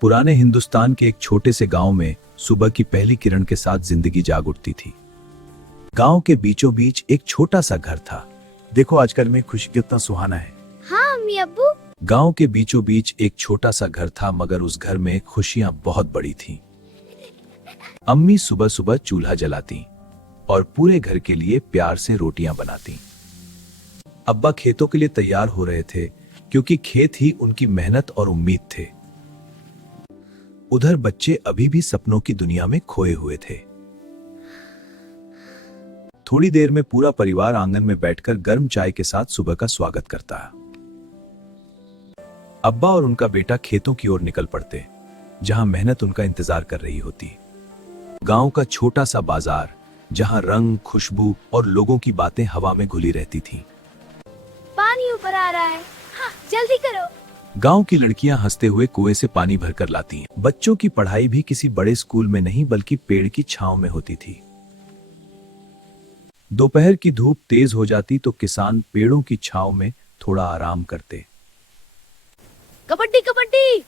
पुराने हिंदुस्तान के एक छोटे से गांव में सुबह की पहली किरण के साथ जिंदगी जाग उठती थी। गांव के बीचों बीच एक छोटा सा घर था। देखो आजकल में खुशी कितना सुहाना है। हाँ अम्मी अब्बू। गांव के बीचों बीच एक छोटा सा घर था, मगर उस घर में खुशियां बहुत बड़ी थीं। अम्मी सुबह सुबह चूल्हा जलाती और पूरे घर के लिए प्यार से रोटियां बनाती। अब्बा खेतों के लिए तैयार हो रहे थे, क्योंकि खेत ही उनकी मेहनत और उम्मीद थे। उधर बच्चे अभी भी सपनों की दुनिया में खोए हुए थे। थोड़ी देर में पूरा परिवार आंगन में बैठकर गर्म चाय के साथ सुबह का स्वागत करता। अब्बा और उनका बेटा खेतों की ओर निकल पड़ते, जहां मेहनत उनका इंतजार कर रही होती। गांव का छोटा सा बाजार, जहां रंग, खुशबू और लोगों की बातें हवा में घुली रहती थीं। पानी ऊपर आ रहा है, हाँ जल्दी करो। गांव की लड़कियां हंसते हुए कुएं से पानी भरकर लाती हैं। बच्चों की पढ़ाई भी किसी बड़े स्कूल में नहीं, बल्कि पेड़ की छांव में होती थी। दोपहर की धूप तेज हो जाती तो किसान पेड़ों की छांव में थोड़ा आराम करते। कबड्डी कबड्डी।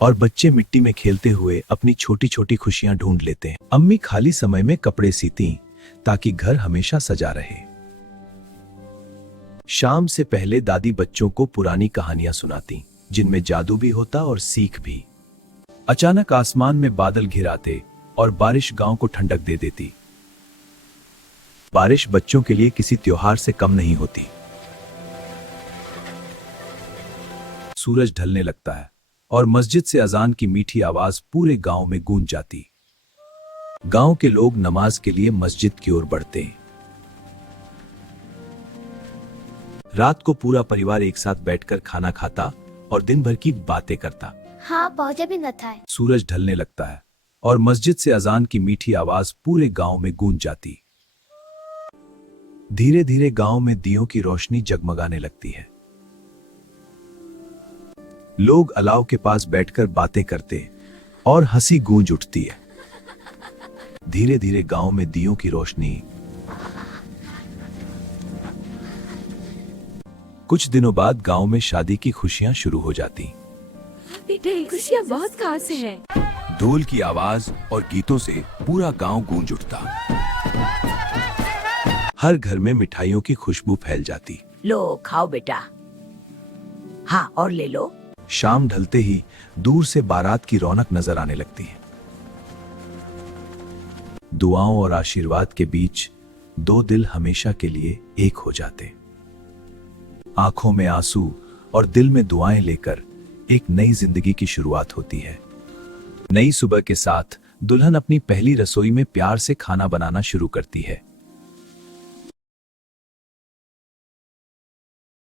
और बच्चे मिट्टी में खेलते हुए अपनी छोटी छोटी खुशियां ढूंढ लेते हैं। अम्मी खाली समय में कपड़े सीती ताकि घर हमेशा सजा रहे। शाम से पहले दादी बच्चों को पुरानी कहानियां सुनाती, जिनमें जादू भी होता और सीख भी। अचानक आसमान में बादल घिर आते और बारिश गांव को ठंडक दे देती। बारिश बच्चों के लिए किसी त्योहार से कम नहीं होती। सूरज ढलने लगता है और मस्जिद से अजान की मीठी आवाज पूरे गांव में गूंज जाती। गांव के लोग नमाज के लिए मस्जिद की ओर बढ़ते हैं। रात को पूरा परिवार एक साथ बैठकर खाना खाता और दिन भर की बातें करता। हाँ पहुंचा भी न था। सूरज ढलने लगता है और मस्जिद से अजान की मीठी आवाज पूरे गांव में गूंज जाती। धीरे धीरे गांव में दियों की रोशनी जगमगाने लगती है। लोग अलाव के पास बैठकर बातें करते और हंसी गूंज उठती है। धीरे धीरे गांव में दियों की रोशनी। कुछ दिनों बाद गांव में शादी की खुशियां शुरू हो जाती। बेटा ये खुशियां बहुत खास हैं। ढोल की आवाज और गीतों से पूरा गांव गूंज उठता। हर घर में मिठाइयों की खुशबू फैल जाती। लो खाओ बेटा। हाँ और ले लो। शाम ढलते ही दूर से बारात की रौनक नजर आने लगती है। दुआओं और आशीर्वाद के बीच दो दिल हमेशा के लिए एक हो जाते। आंखों में आंसू और दिल में दुआएं लेकर एक नई जिंदगी की शुरुआत होती है। नई सुबह के साथ दुल्हन अपनी पहली रसोई में प्यार से खाना बनाना शुरू करती है।